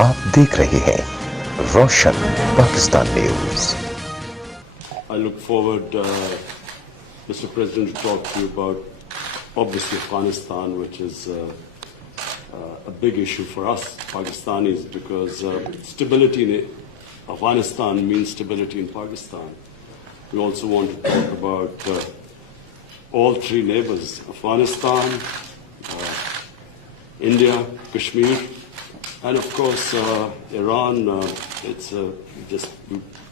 आप देख रहे हैं Roshan Pakistan news. I look forward, Mr. President, to talk to you about obviously Afghanistan, which is a big issue for us Pakistanis, because stability in Afghanistan means stability in Pakistan. We also want to talk about all three neighbors: Afghanistan, India, Kashmir, and of course Iran. It's just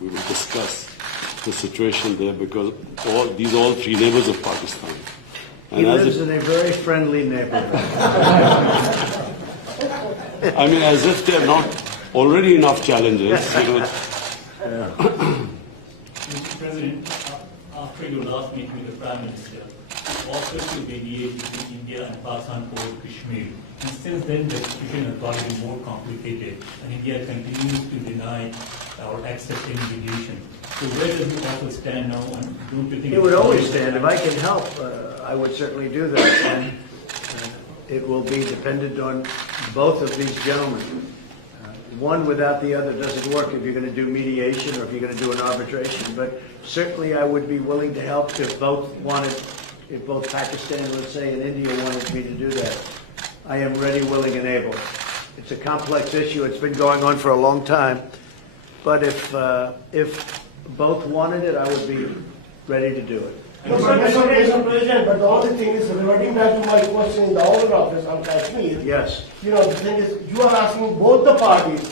we will discuss the situation there, because all three neighbors of Pakistan. He lives in a very friendly neighborhood. I mean, as if there are not already enough challenges. Mr. President, after your last meeting with the Prime Minister, you offered to mediate between India and Pakistan over Kashmir. And since then, the situation has gotten more complicated, and India continues to deny or accept any mediation. So where does the offer stand now, and don't you think It would always stand. If I can help, I would certainly do that. And it will be dependent on both of these gentlemen. One without the other doesn't work if you're going to do mediation or if you're going to do an arbitration. But certainly I would be willing to help if both Pakistan, let's say, and India wanted me to do that. I am ready, willing, and able. It's a complex issue. It's been going on for a long time. But if both wanted it, I would be ready to do it. No, sir, Mr. President, but the only thing is, reverting back to my question in the Outer Office on Kashmir. Yes. The thing is, you are asking both the parties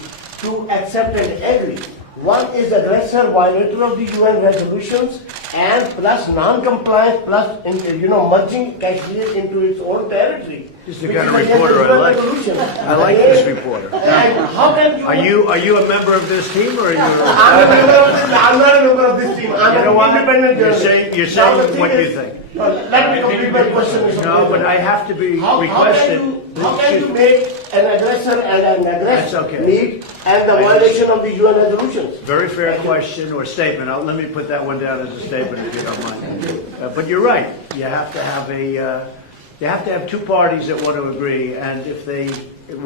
to accept and agree. One is aggressor, violator of the UN resolutions, and plus non-compliance, plus merging Kashmir into its own territory. This is the kind of reporter I like. I like this reporter. And how can you? Are you a member of this team, or are you? I'm not a member of this team. I'm You know an what? independent You're journalist. saying Now, the thing what you is- think. Let me complete my question, Mr. No, but President. I have to be How requested. can you make an aggressor and an That's aggressor okay. meet and the violation of the UN resolutions? Very fair question or statement. Let me put that one down as a statement if you don't mind. But you're right. You have to have two parties that want to agree, and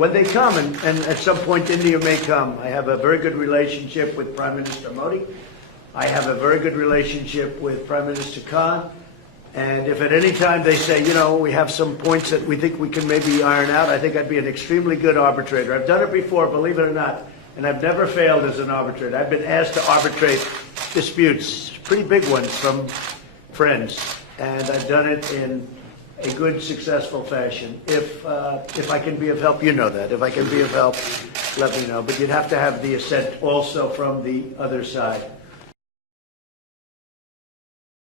when they come, and at some point India may come. I have a very good relationship with Prime Minister Modi. I have a very good relationship with Prime Minister Khan. And if at any time they say, we have some points that we think we can maybe iron out, I think I'd be an extremely good arbitrator. I've done it before, believe it or not, and I've never failed as an arbitrator. I've been asked to arbitrate disputes, pretty big ones from friends, and I've done it in a good, successful fashion. If I can be of help, you know that. If I can be of help, let me know. But you'd have to have the assent also from the other side.